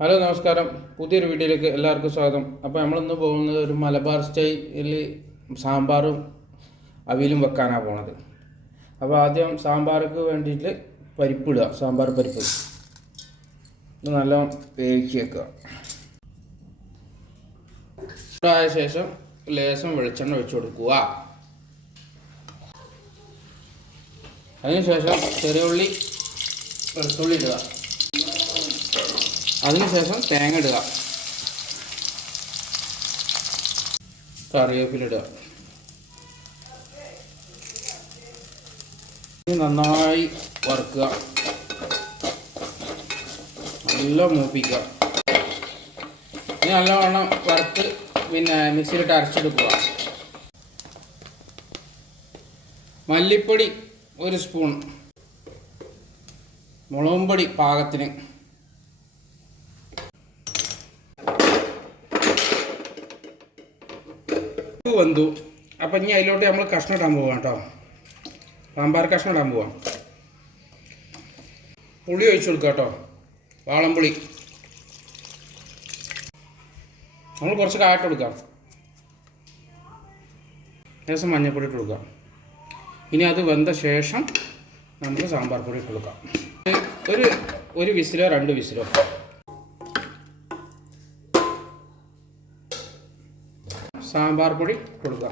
Hello നമസ്കാരം. പുതിയൊരു വീഡിയോയിലേക്ക് എല്ലാവർക്കും സ്വാഗതം. അപ്പോൾ നമ്മളിന്ന് പോകുന്നത് ഒരു മലബാർ സ്റ്റൈലിൽ സാമ്പാറും അവിയലും വെക്കാനാണ് പോണത്. അപ്പോൾ ആദ്യം സാമ്പാർക്ക് വേണ്ടിയിട്ട് പരിപ്പിടുക സാമ്പാർ പരിപ്പ്. ഇത് നല്ലോണം വേവിച്ച് വെക്കുക. ആയ ശേഷം ലേശം വെളിച്ചെണ്ണ ഒഴിച്ചു കൊടുക്കുക. അതിനുശേഷം ചെറിയ ഉള്ളി വെളുത്തുള്ളി ഇടുക. അതിനുശേഷം തേങ്ങ ഇടുക കറിവേപ്പില ഇടുക നന്നായി വറുക്കുക. നല്ല മൂപ്പിക്കുക. ഇനി നല്ലവണ്ണം വറുത്ത് പിന്നെ മിക്സിയിലിട്ട് അരച്ചെടുക്കുക. മല്ലിപ്പൊടി ഒരു സ്പൂൺ. മുളകും പൊടി പാകത്തിന്. ഉപ്പ് വെന്തു അപ്പം ഇനി അതിലോട്ട് നമ്മൾ കഷ്ണം ഇടാൻ പോവാം കേട്ടോ. സാമ്പാർ കഷ്ണം ഇടാൻ പോവാം. പുളി ഒഴിച്ചു കൊടുക്കുക കേട്ടോ. വാളംപുളി. നമ്മൾ കുറച്ച് കാട്ട് കൊടുക്കാം. ലേശം മഞ്ഞൾപ്പൊടി ഇട്ട് കൊടുക്കാം. ഇനി അത് വെന്ത ശേഷം നമുക്ക് സാമ്പാർ പൊടി ഇട്ട് കൊടുക്കാം. ഒരു ഒരു വിസിലോ രണ്ട് വിസിലോ. സാമ്പാർ പൊടി കൊടുക്കുക.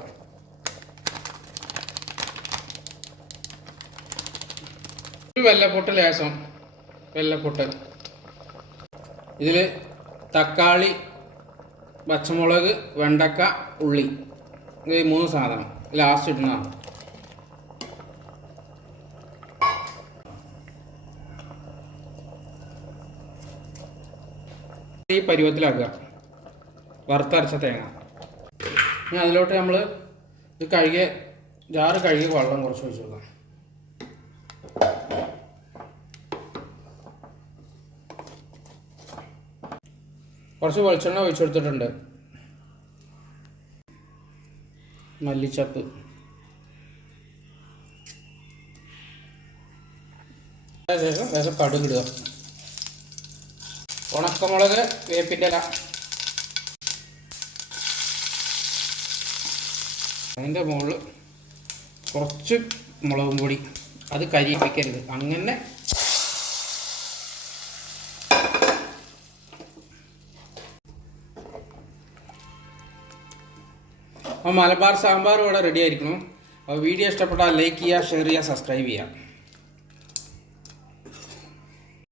ഒരു വെള്ളപ്പൊട്ട് ലേശം വെള്ളപ്പൊട്ട്. ഇതിൽ തക്കാളി പച്ചമുളക് വെണ്ടക്ക ഉള്ളി. ഈ മൂന്ന് സാധനം. ലാസ്റ്റ് ഇടുന്നതാണ് ഈ പരുവത്തിലാക്കുക. വറുത്തരച്ച തേങ്ങ. ഇനി അതിലോട്ട് നമ്മൾ ഇത് കഴുകിയ ജാറ് കഴുകിയ വെള്ളം കുറച്ച് ഒഴിച്ച് കൊടുക്കാം. കുറച്ച് വെളിച്ചെണ്ണ ഒഴിച്ചു കൊടുത്തിട്ടുണ്ട്. മല്ലിച്ചപ്പ്. ശേഷം വേഗം കടുകിടുക ഉണക്കമുളക് വേപ്പിന്റെ ഇല. അതിന്റെ മുകളിൽ കുറച്ച് മുളകും പൊടി അത് കരിയിപ്പിക്കരുത്. അങ്ങനെ അപ്പോൾ മലബാർ സാമ്പാർ ഇവിടെ റെഡി ആയിരിക്കണം അപ്പോൾ വീഡിയോ ഇഷ്ടപ്പെട്ടാൽ ലൈക്ക് ചെയ്യുക ഷെയർ ചെയ്യുക സബ്സ്ക്രൈബ് ചെയ്യുക.